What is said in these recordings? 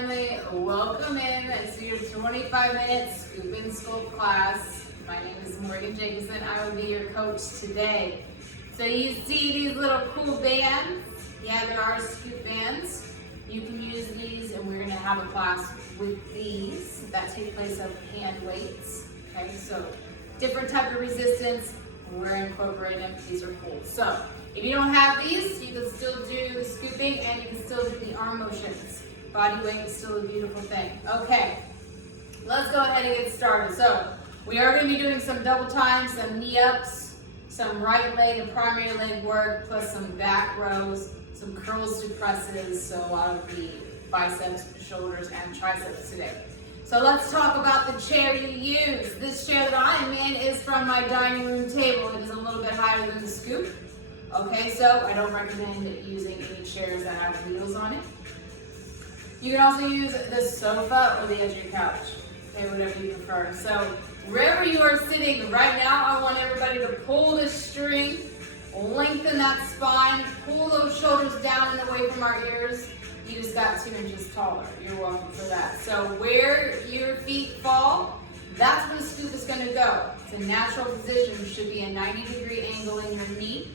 family, welcome in. It's your 25-minute Scoop and Sculpt class. My name is Morgan Jacobson. I will be your coach today. So you see these little cool bands? Yeah, there are scoop bands. You can use these, and we're going to have a class with these that take place of hand weights. Okay, so different type of resistance. We're incorporating them. These are cool. So if you don't have these, you can still do the scooping and you can still do the arm motions. Body weight is still a beautiful thing. Okay, let's go ahead and get started. So we are going to be doing some double time, some knee ups, some right leg and primary leg work, plus some back rows, some curls to presses, so a lot of the biceps, shoulders, and triceps today. So let's talk about the chair you use. This chair that I'm in is from my dining room table. It is a little bit higher than the scoop. Okay, so I don't recommend using any chairs that have wheels on it. You can also use the sofa or the edge of your couch. Okay, whatever you prefer. So wherever you are sitting right now, I want everybody to pull this string, lengthen that spine, pull those shoulders down and away from our ears. You just got 2 inches taller. You're welcome for that. So where your feet fall, that's where the scoop is going to go. It's a natural position. It should be a 90-degree angle in your knee.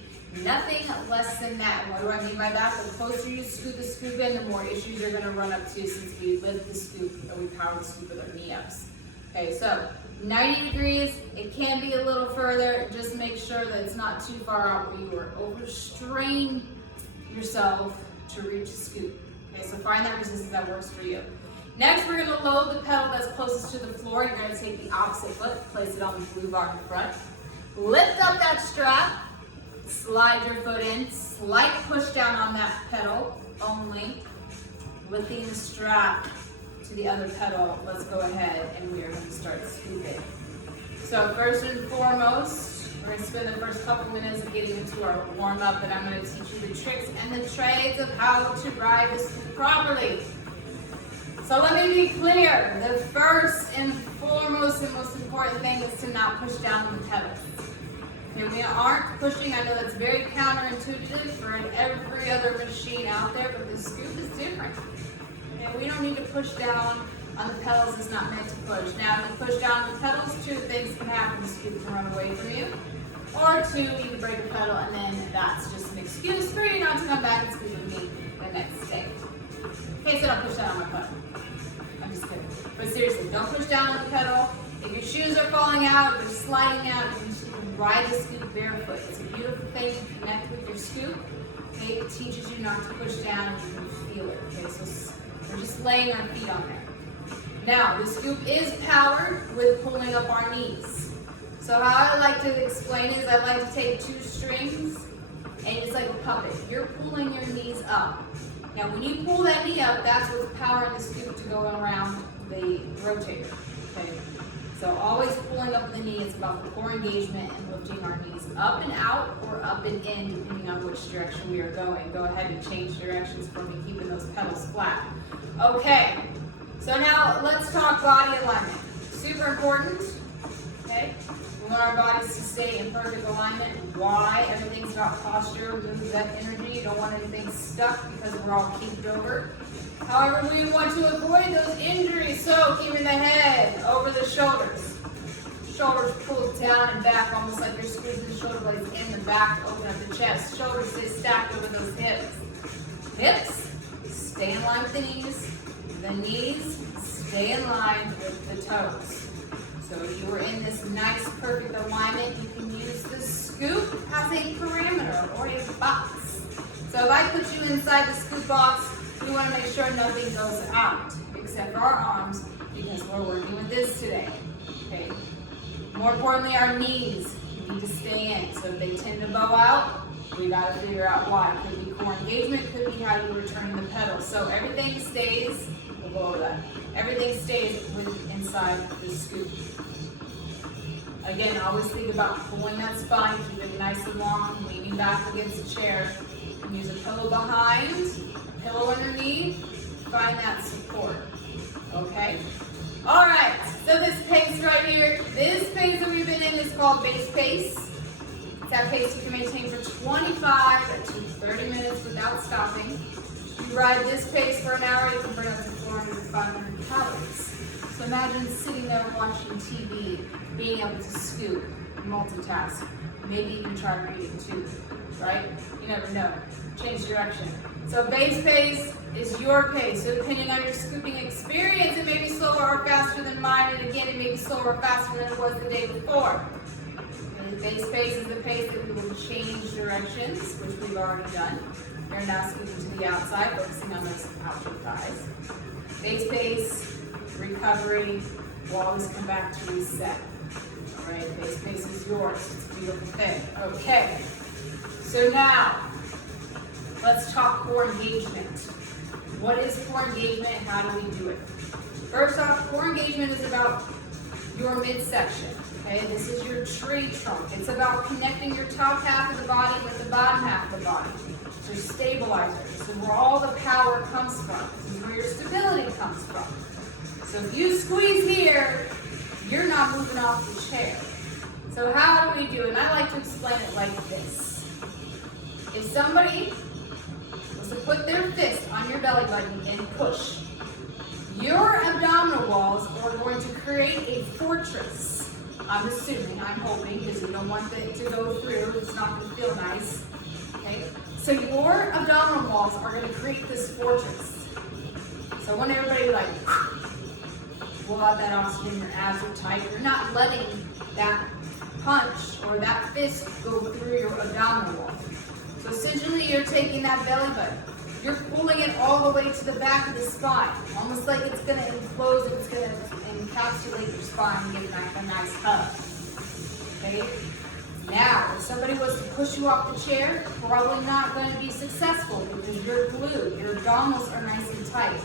Nothing less than that. What do I mean by that? The closer you scoop the scoop in, the more issues you're going to run up to since we lift the scoop and we power the scoop with our knee ups. Okay, so 90 degrees, it can be a little further. Just make sure that it's not too far out where you are overstrain yourself to reach a scoop. Okay, so find that resistance that works for you. Next, we're going to load the pedal that's closest to the floor. You're going to take the opposite foot, place it on the blue bar in front. Lift up that strap, slide your foot in, slight push down on that pedal only. Lifting the strap to the other pedal, let's go ahead and we are going to start scooping. So first and foremost, we're going to spend the first couple minutes of getting into our warm-up, and I'm going to teach you the tricks and the trades of how to ride the scoop properly. So let me be clear. The first and foremost and most important thing is to not push down on the pedals. Okay, we aren't pushing. I know that's very counterintuitive for every other machine out there, but the scoop is different. Okay, we don't need to push down on the pedals. It's not meant to push. Now, if you push down on the pedals, 2 things can happen. The scoop can run away from you. Or 2, you can break a pedal, and then that's just an excuse for you not to come back and scoop with me the next day. Okay, so don't push down on my pedal. I'm just kidding. But seriously, don't push down on the pedal. If your shoes are falling out, if they're sliding out, you can ride the scoop barefoot. It's a beautiful thing to connect with your scoop. Okay, it teaches you not to push down and you can feel it. Okay, so we're just laying our feet on there. Now, the scoop is powered with pulling up our knees. So how I like to explain it is I like to take 2 strings and it's like a puppet. You're pulling your knees up. Now when you pull that knee up, that's what's powering the scoop to go around the rotator. Okay? So always pulling up the knee is about the core engagement and lifting our knees up and out or up and in depending on which direction we are going. Go ahead and change directions for me, keeping those pedals flat. Okay, so now let's talk body alignment. Super important. Okay? We want our bodies to stay in perfect alignment. Why? Everything's about posture, move that energy. You don't want anything stuck because we're all kinked over. However, we want to avoid those injuries, so keeping the head over the shoulders. Shoulders pulled down and back, almost like you're squeezing the shoulder blades in the back to open up the chest. Shoulders stay stacked over those hips. Hips, stay in line with the knees. The knees, stay in line with the toes. So if you are in this nice, perfect alignment, you can use the scoop as a parameter or a box. So if I put you inside the scoop box, we want to make sure nothing goes out except for our arms because we're working with this today. Okay. More importantly, our knees need to stay in. So if they tend to bow out, we got to figure out why. Could be core engagement, could be how you're returning the pedals. So everything stays, we'll go over that. Everything stays inside the scoop. Again, always think about pulling that spine, keep it nice and long, leaning back against the chair. You can use a pillow behind, pillow underneath, find that support. Okay? All right, so this pace right here, this pace that we've been in is called base pace. It's that pace you can maintain for 25 to 30 minutes without stopping. You ride this pace for an hour, you can burn up to 4 400-500 calories. So imagine sitting there watching TV, being able to scoop, multitask, maybe even try reading too, right? You never know. Change direction. So base pace is your pace. So depending on your scooping experience, it may be slower or faster than mine, and again, it may be slower or faster than it was the day before. And base pace is the pace that we will change directions, which we've already done. You're now scooping to the outside, focusing on those outer thighs. Base pace, recovery, we'll always come back to reset. All right, base pace is yours. It's a beautiful thing. Okay, so now, let's talk core engagement. What is core engagement and how do we do it? First off, core engagement is about your midsection. Okay, this is your tree trunk. It's about connecting your top half of the body with the bottom half of the body. It's your stabilizer. This is where all the power comes from. This is where your stability comes from. So if you squeeze here, you're not moving off the chair. So how do we do it? And I like to explain it like this. If somebody was to put their fist on your belly button and push, your abdominal walls are going to create a fortress. I'm assuming, I'm hoping, because you don't want it to go through. It's not going to feel nice. Okay? So your abdominal walls are going to create this fortress. So when everybody like, pull out that oxygen, your abs are tight, you're not letting that punch or that fist go through your abdominal wall. So essentially you're taking that belly button, you're pulling it all the way to the back of the spine, almost like it's going to enclose, it's going to encapsulate your spine and give a nice hug. Okay? Now, if somebody was to push you off the chair, probably not going to be successful because you're glued, your abdominals are nice and tight.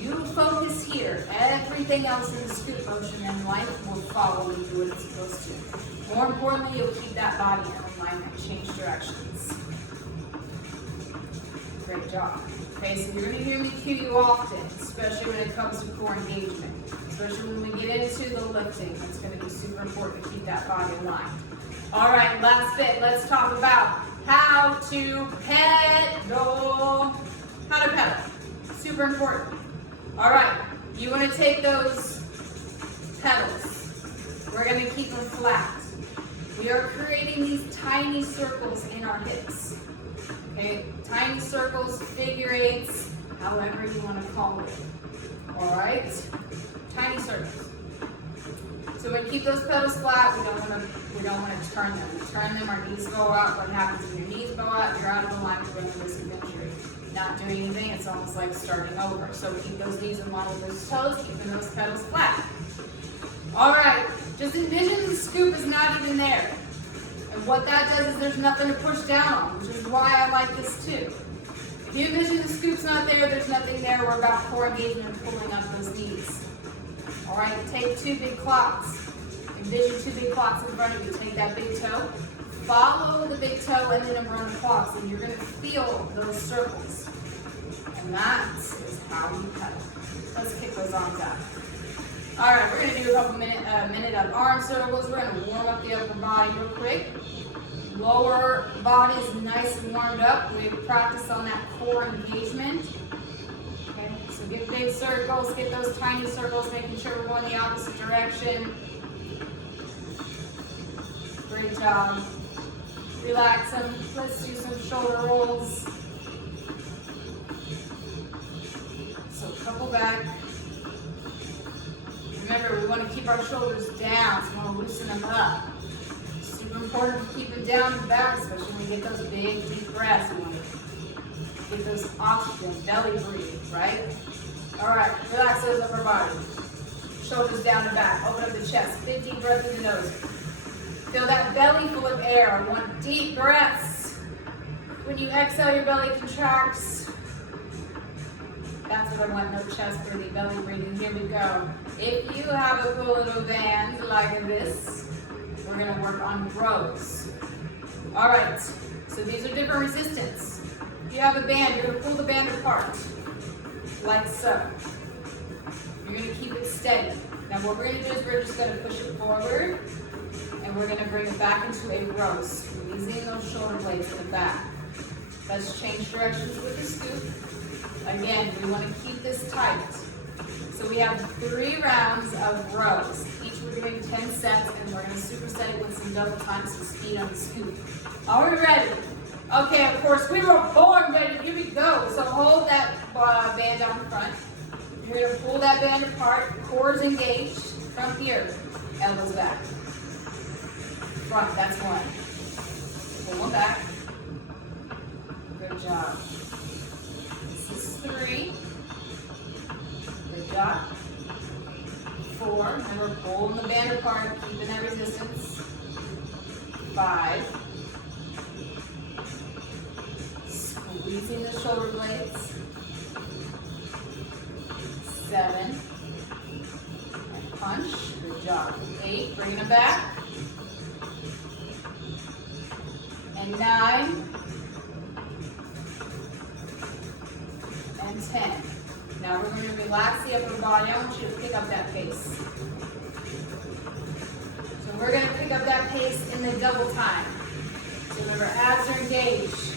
You focus here. Everything else in the scoop motion and life will follow and do what it's supposed to. More importantly, you'll keep that body in alignment, change directions. Great job. Okay, so you're going to hear me cue you often, especially when it comes to core engagement. Especially when we get into the lifting. It's going to be super important to keep that body aligned. All right, last bit. Let's talk about how to pedal. How to pedal. Super important. All right, you want to take those pedals. We're going to keep them flat. We are creating these tiny circles in our hips. Okay, tiny circles, figure eights, however you want to call it. All right, tiny circles. So we keep those pedals flat. We don't want to turn them. We turn them, our knees go out. What happens when your knees go out? You're out of alignment with the risk of injury. Not doing anything, it's almost like starting over. So keep those knees in line with those toes, keeping those pedals flat. All right, just envision the scoop is not even there. And what that does is there's nothing to push down on, which is why I like this too. If you envision the scoop's not there, there's nothing there, we're about core engagement and pulling up those knees. All right, take two big clocks. Envision two big clocks in front of you. Take that big toe, follow the big toe, and then run the clocks, and you're going to feel those circles. And that is how you pedal. Let's kick those arms out. All right, we're going to do a couple minute of arm circles. We're going to warm up the upper body real quick. Lower body is nice and warmed up. We practice on that core engagement. Okay, so get big circles, get those tiny circles, making sure we're going the opposite direction. Great job. Relax them. Let's do some shoulder rolls. So couple back. Remember, we want to keep our shoulders down, so we want to loosen them up. Super important to keep them down and back, especially when we get those big, deep breaths. We want to get those oxygen, belly breathing, right? All right, relax those upper body. Shoulders down and back. Open up the chest. Big, deep breath in the nose. Feel that belly full of air. I want deep breaths. When you exhale, your belly contracts. That's what I want, no chest breathing, belly breathing. Here we go. If you have a cool little band like this, we're going to work on rows. All right, so these are different resistance. If you have a band, you're going to pull the band apart, like so. You're going to keep it steady. Now what we're going to do is we're just going to push it forward, and we're going to bring it back into a row, squeezing those shoulder blades in the back. Let's change directions with the scoop. Again, we want to keep this tight. So we have 3 rounds of rows. Each we're doing 10 sets, and we're going to superset it with some double time, some speed on the scoop. Are we ready? Okay, of course, we were born ready. Here we go. So hold that band down front. You're going to pull that band apart, cores engaged. From here, elbows back. Front, that's 1. Pull them back. Good job. This is 3. Good job. 4. Remember, pulling the band apart, keeping that resistance. 5. Squeezing the shoulder blades. 7. And punch. Good job. 8. Bringing them back. And 9. And 10. Now we're going to relax the upper body. I want you to pick up that pace. So we're going to pick up that pace in the double time. So remember, abs are engaged.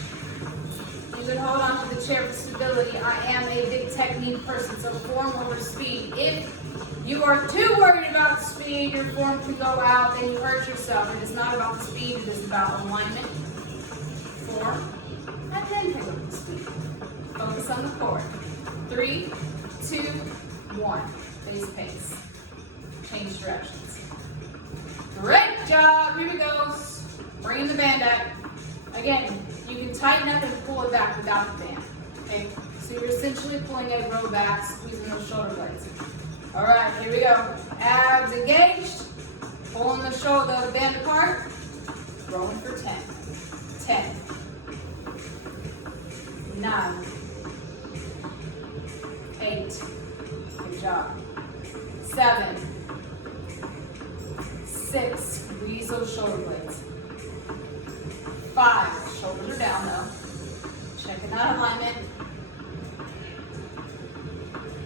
You can hold on to the chair for stability. I am a big technique person, so form over speed. If you are too worried about the speed, your form can go out, then you hurt yourself. It is not about the speed, it is about alignment, form, and then pick up the speed. Focus on the core. 3, 2, 1. Base pace. Change directions. Great job. Here we go. Bringing the band up. Again, you can tighten up and pull it back without the band. Okay? So you're essentially pulling a row back, squeezing those shoulder blades. All right, here we go. Abs engaged. Pulling the shoulder, the band apart. Rolling for 10. 10. 9. 8. Good job. 7. 6. Squeeze those shoulder blades. 5. Shoulders are down though. Checking that alignment.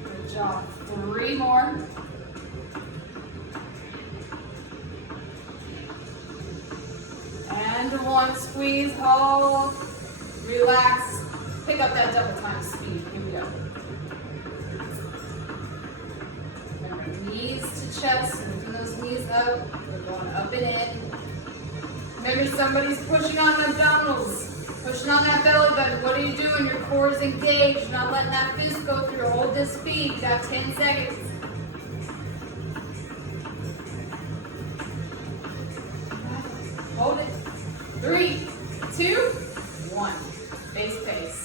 Good job. 3 more. And 1. Squeeze, hold, relax. Pick up that double time speed. Here we go. Remember, knees to chest, moving those knees up. We're going up and in. Maybe somebody's pushing on the abdominals, pushing on that belly button. What are you doing? Your core is engaged, not letting that fist go through. Hold this speed. You got 10 seconds. Hold it. 3, 2, 1. Base pace.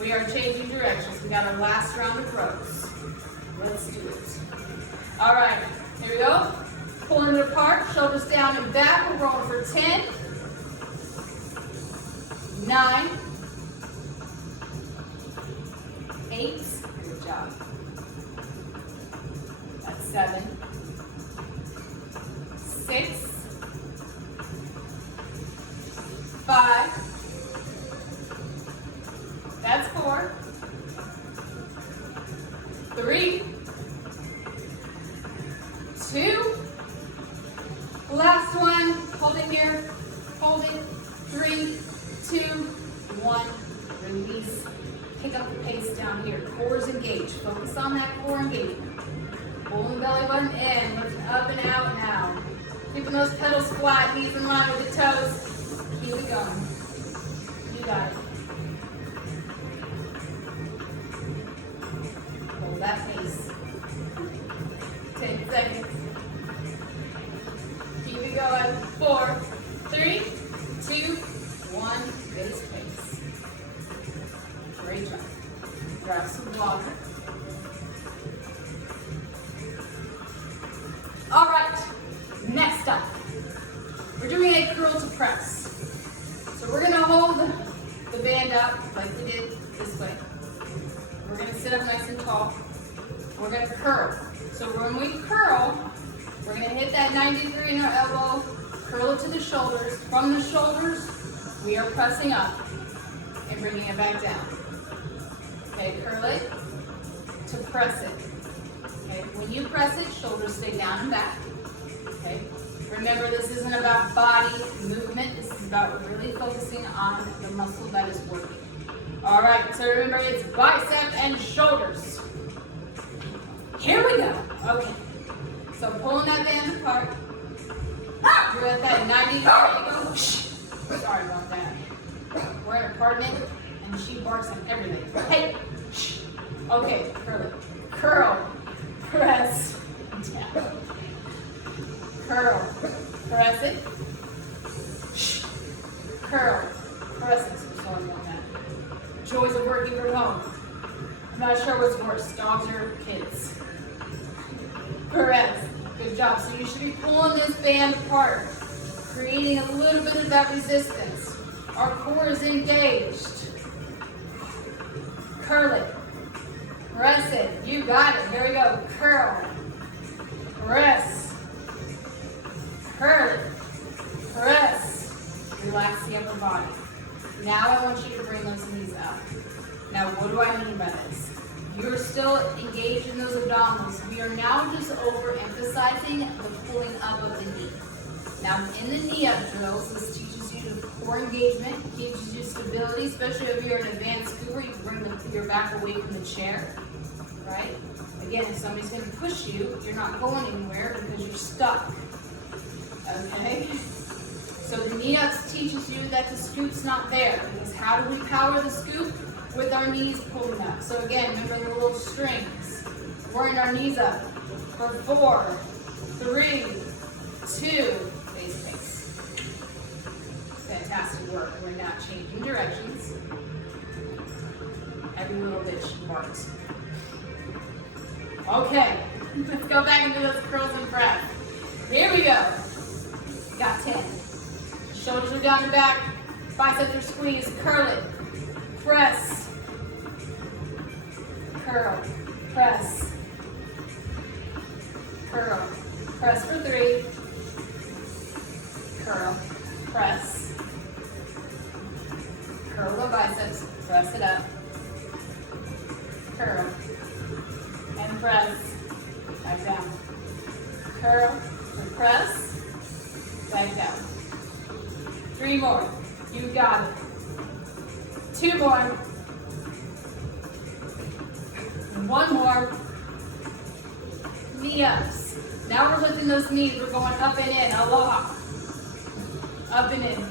We are changing directions. We got our last round of rows. Let's do it. All right, here we go. Pulling it apart, shoulders down and back. We're rolling for 10, 9, 8. Good job. That's 7, 6, 5. That's 4, 3, 2. Last one. Hold it here. Hold it. 3, 2, 1. Release. Pick up the pace down here. Core's engaged. Focus on that core engagement. Pulling the belly button in. Lifting up and out and out. Keeping those pedals flat. Knees in line with the toes. Keep it going. You got it. Hold that pace. 10 seconds. Keep it going. 4, 3, 2, 1. Base pace. Great job. Grab some water. All right. Next up, we're doing a curl to press. So we're going to hold the band up like we did this way. We're going to sit up nice and tall. We're going to curl. So when we curl, we're going to hit that 90 degree in our elbow, curl it to the shoulders. From the shoulders, we are pressing up and bringing it back down. Okay, curl it to press it. Okay, when you press it, shoulders stay down and back. Okay, remember this isn't about body movement. This is about really focusing on the muscle that is working. All right, so remember it's bicep and shoulders. Here we go. Okay. So pulling that band apart. You're at that 90-degree angle. Sorry about that. We're in an apartment and she barks at everything. Hey. Okay, curl it. Curl. Press. Down. Curl. Press it. Curl. Press it. So sorry about that. Joys of working from home. I'm not sure what's worse, dogs or kids. Press. Good job. So you should be pulling this band apart, creating a little bit of that resistance. Our core is engaged. Curl it. Press it. You got it. Here we go. Curl. Press. Curl it. Press. Relax the upper body. Now I want you to bring those knees up. Now what do I mean by this? You're still engaged in those abdominals. We are now just overemphasizing the pulling up of the knee. Now in the knee up drills, this teaches you the core engagement, gives you stability, especially if you're an advanced scooper, you can bring your back away from the chair, right? Again, if somebody's going to push you, you're not going anywhere because you're stuck, okay? So the knee ups teaches you that the scoop's not there, because how do we power the scoop? With our knees pulling up. So again, remember the little strings. Working our knees up for 4, 3, 2, base. Fantastic work. We're now changing directions. Every little bit she barks. Okay, let's go back into those curls and press. Here we go. Got 10. Shoulders are down and back. Biceps are squeezed. Curl it. Press. Curl, press, curl, press for 3, curl, press, curl the biceps, press it up, curl, and press, back down, curl, and press, back down. 3 more, you got it. 2 more. 1 more. Knee ups. Now we're lifting those knees. We're going up and in. Aloha. Up and in.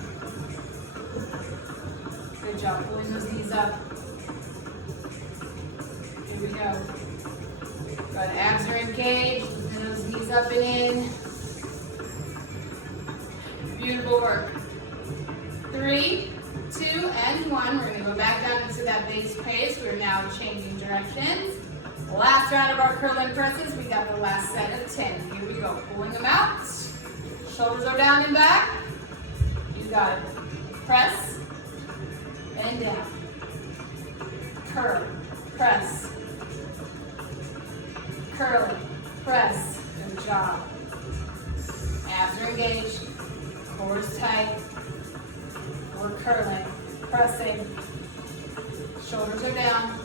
Good job. Pulling those knees up. Here we go. Good. Abs are engaged. Lifting those knees up and in. Beautiful work. 3, 2, and 1. We're going to go back down into that base pace. We're now changing directions. Last round of our curl and presses. We got the last set of 10. Here we go. Pulling them out. Shoulders are down and back. You got it. Press and down. Curl. Press. Curl. Press. Good job. Abs are engaged. Core is tight. We're curling, pressing, shoulders are down.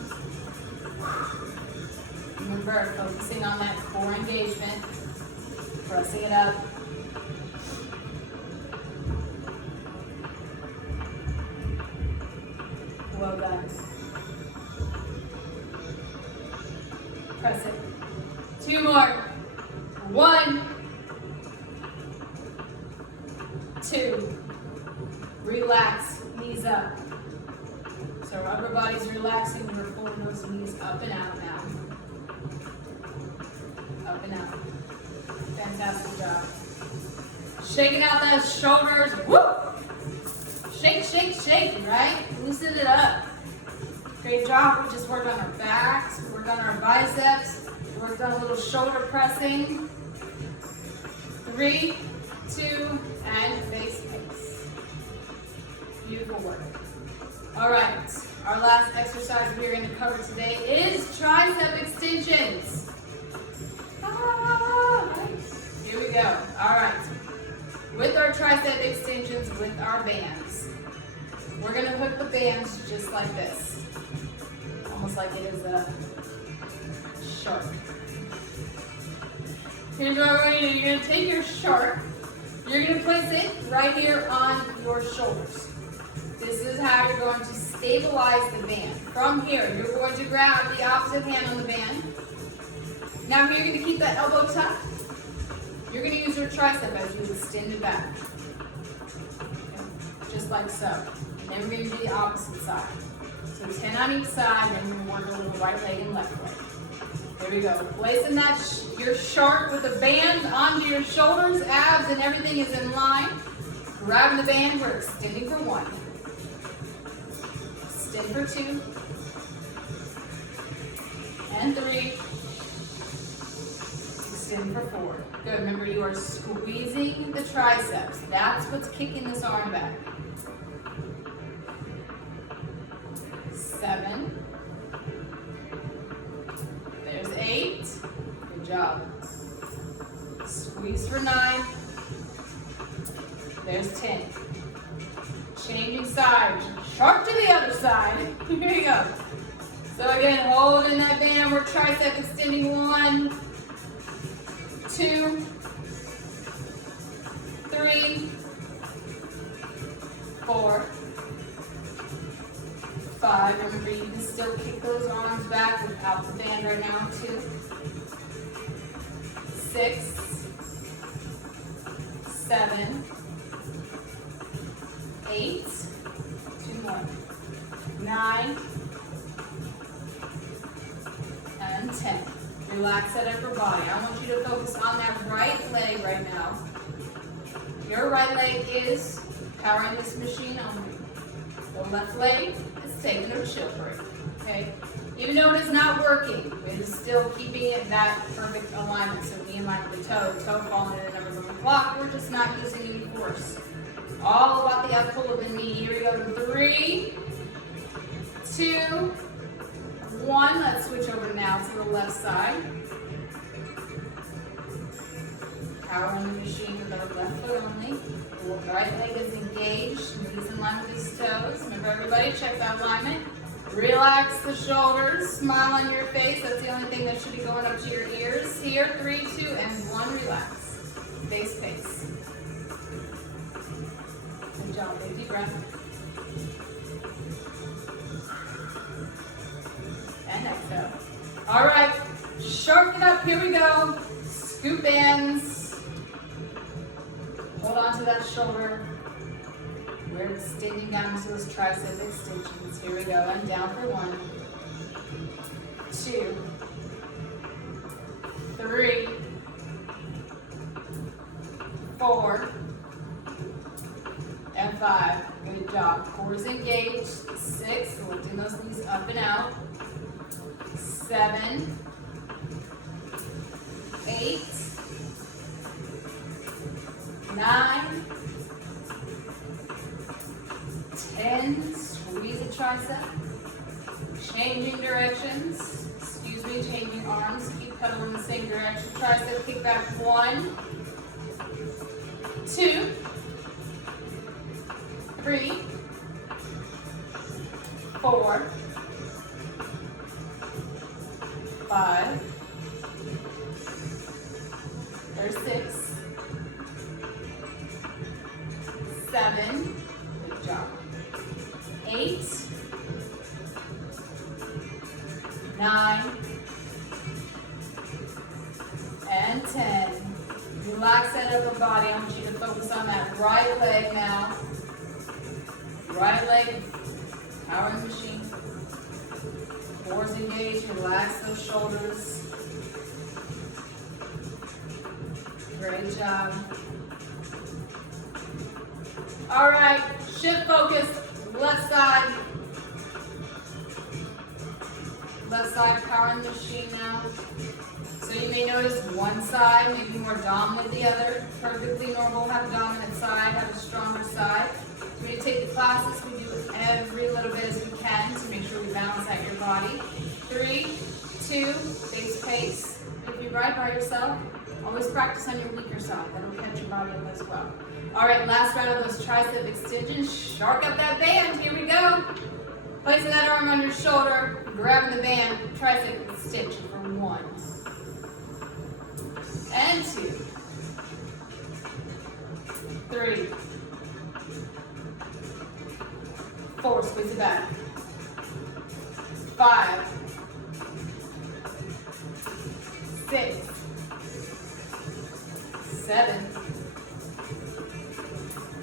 Remember, focusing on that core engagement, pressing it up. Well done. Press it. 2 more. 1, 2. Relax, knees up. So our upper body's relaxing, we're pulling those knees up and out now. Up and out. Fantastic job. Shaking out those shoulders. Woo! Shake, shake, shake, right? Loosen it up. Great job. We just worked on our backs, we worked on our biceps, we worked on a little shoulder pressing. 3, 2, and base pace. Beautiful work. All right, our last exercise we're going to cover today is tricep extensions. Here we go. All right, with our tricep extensions, with our bands, we're going to hook the bands just like this, almost like it is a shark. Here's what we're going to do. You're going to take your shark, you're going to place it right here on your shoulders. This is how you're going to stabilize the band. From here, you're going to grab the opposite hand on the band. Now you're going to keep that elbow tucked. You're going to use your tricep as you extend it back. Okay. Just like so. And then we're going to do the opposite side. So 10 on each side, then we're going to work over the right leg and left leg. There we go. Placing that your shark with the band onto your shoulders, abs, and everything is in line. Grabbing the band, we're extending for 1. Extend for 2. And 3. Extend for 4. Good. Remember, you are squeezing the triceps. That's what's kicking this arm back. 7. There's 8. Good job. Squeeze for 9. There's 10. Changing sides. Sharp to the other side. Here you go. So again, holding that band, we're tricep extending. 1, 2, 3, 4, 5. Remember, you can still kick those arms back without the band right now. 2, 6, 7, 8, 2 more, 9, and 10. Relax that upper body. I want you to focus on that right leg right now. Your right leg is powering this machine only. The left leg is taking a chill break. Okay? Even though it is not working, it is still keeping it that perfect alignment. So be in line with the toe falling in the numbers on the clock. We're just not using any force. All about the up pull of the knee. Here we go. 3, 2, 1. Let's switch over now to the left side. Power on the machine with our left foot only. The right leg is engaged. Knees in line with his toes. Remember, everybody, check that alignment. Relax the shoulders. Smile on your face. That's the only thing that should be going up to your ears. Here, 3, 2, and 1. Relax. Face, face. Good job. Big deep breath. And exhale. All right. Sharpen it up. Here we go. Scoop bands. Hold on to that shoulder. We're extending down to those tricep extensions. Here we go. And down for 1, 2, 3, 4, and 5. Good job. Core is engaged. 6. Lifting those knees up and out. 7, 8, 9, 10. Squeeze the tricep. Changing directions. Excuse me, changing arms. Keep pedaling in the same direction. Tricep kick back. 1, 2, 3, 4, 5. There's 6, 7. Good job. 8, 9, and 10. Relax that upper body. I want you to focus on that right leg now. Right leg, powering the machine. Core's engaged. Relax those shoulders. Great job. All right, shift focus. Left side. Left side powering the machine now. So you may notice one side may be more dominant than the other. Perfectly normal. Have a dominant side, have a stronger side. When you take the classes, we do every little bit as we can to make sure we balance out your body. 3, 2, base pace. If you ride by yourself, always practice on your weaker side. That'll catch your body up as well. All right, last round of those tricep extensions. Shark up that band. Here we go. Placing that arm on your shoulder, grabbing the band, tricep extension for 1 and 2, 3, 4, squeeze it back, 5, 6, 7,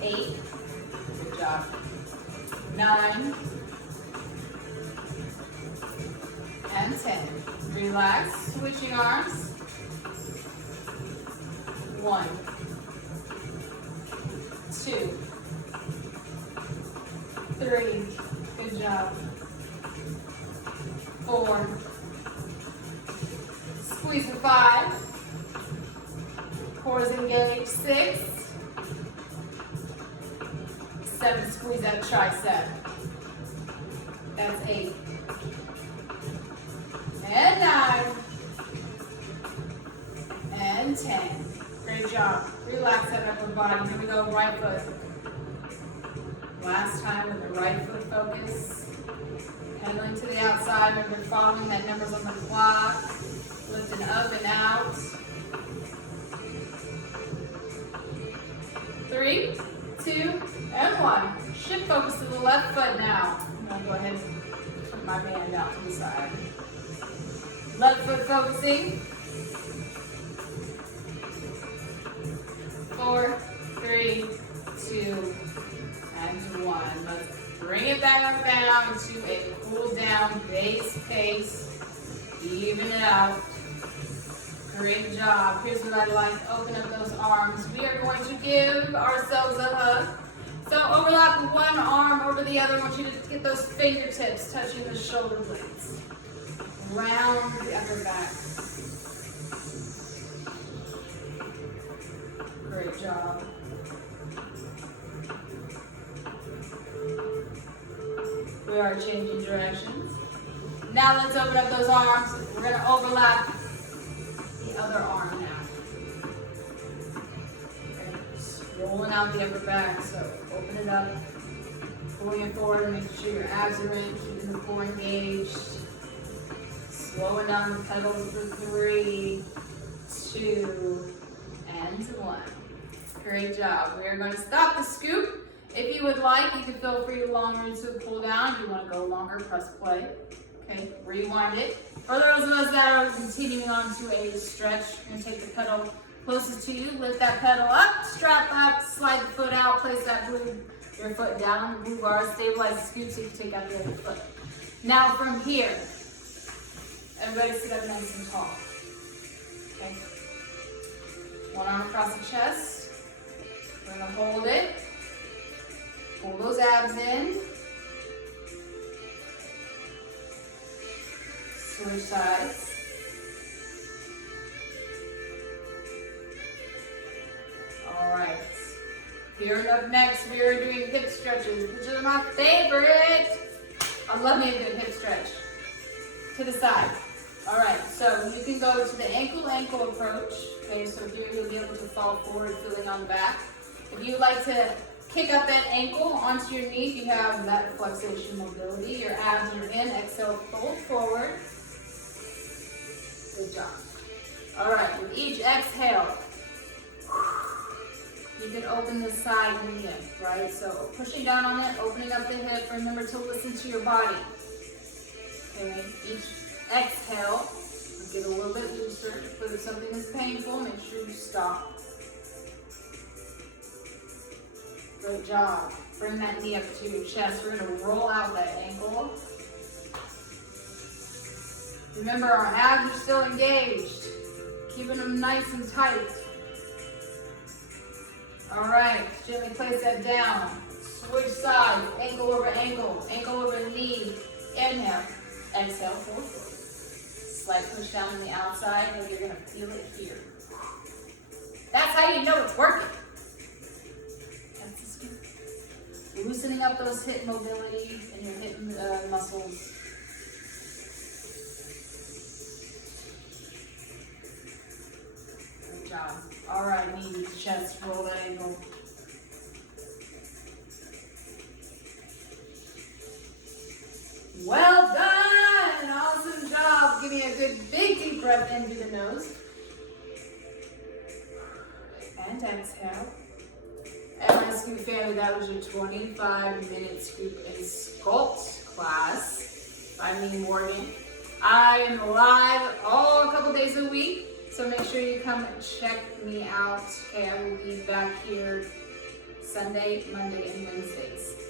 8, good job, 9, and 10. Relax, switching arms. 1, 2, 3, good job, 4, squeeze for 5, core is engaged, 6, 7, squeeze that tricep, that's 8, and 9, and 10. Great job. Relax that upper body. Here we go, right foot. Last time with the right foot focus. Pedaling to the outside. Remember following that numbers on the clock. Lifting up and out. 3, 2, and 1. Shift focus to the left foot now. I'm going to go ahead and put my band out to the side. Left foot focusing. 4, 3, 2, and 1. Let's bring it back up down to a cool down base pace. Even it out. Great job. Here's what I like. Open up those arms. We are going to give ourselves a hug. So overlap one arm over the other. I want you to get those fingertips touching the shoulder blades. Round the upper back. Great job. We are changing directions. Now let's open up those arms. We're going to overlap the other arm now. Okay. Just rolling out the upper back. So open it up, pulling it forward, making sure your abs are in, keeping the core engaged. Slowing down the pedals for 3, 2, and 1. Great job. We are going to stop the scoop. If you would like, you can feel free to longer into a cool down. If you want to go longer, press play. Okay, rewind it. For those of us that are continuing on to a stretch, you're going to take the pedal closest to you, lift that pedal up, strap up, slide the foot out, place that your foot down on the blue bar, stabilize the scoop so you can take out the other foot. Now from here, everybody sit up nice and tall. Okay. One arm across the chest. We're going to hold it. Pull those abs in. Switch sides. All right. Here up next, we are doing hip stretches, which are my favorite. I love me a good hip stretch. To the side. All right, so you can go to the ankle approach. Okay, so here you'll be able to fall forward, feeling on the back. If you would like to kick up that ankle onto your knee, you have that flexation mobility. Your abs are in. Exhale, fold forward. Good job. All right, with each exhale, you can open the side knee in, right? So pushing down on it, opening up the hip. Remember to listen to your body. Okay, each exhale, get a little bit looser. If there's something that's painful, make sure you stop. Great job. Bring that knee up to your chest. We're going to roll out that ankle. Remember, our abs are still engaged. Keeping them nice and tight. All right, gently place that down. Switch sides, ankle over knee. Inhale, exhale, forward. Slight push down on the outside, and you're going to feel it here. That's how you know it's working. That's the scoop. Loosening up those hip mobility and your hip muscles. Good job. All right, knee to chest, roll the ankle. Well done! Awesome job. Give me a good big deep breath in through the nose. And exhale. And my Scoop family, that was your 25-minute Scoop and Sculpt class. I'm Morgan. I am live a couple days a week. So So make sure you come check me out. Okay, I will be back here Sunday, Monday, and Wednesdays.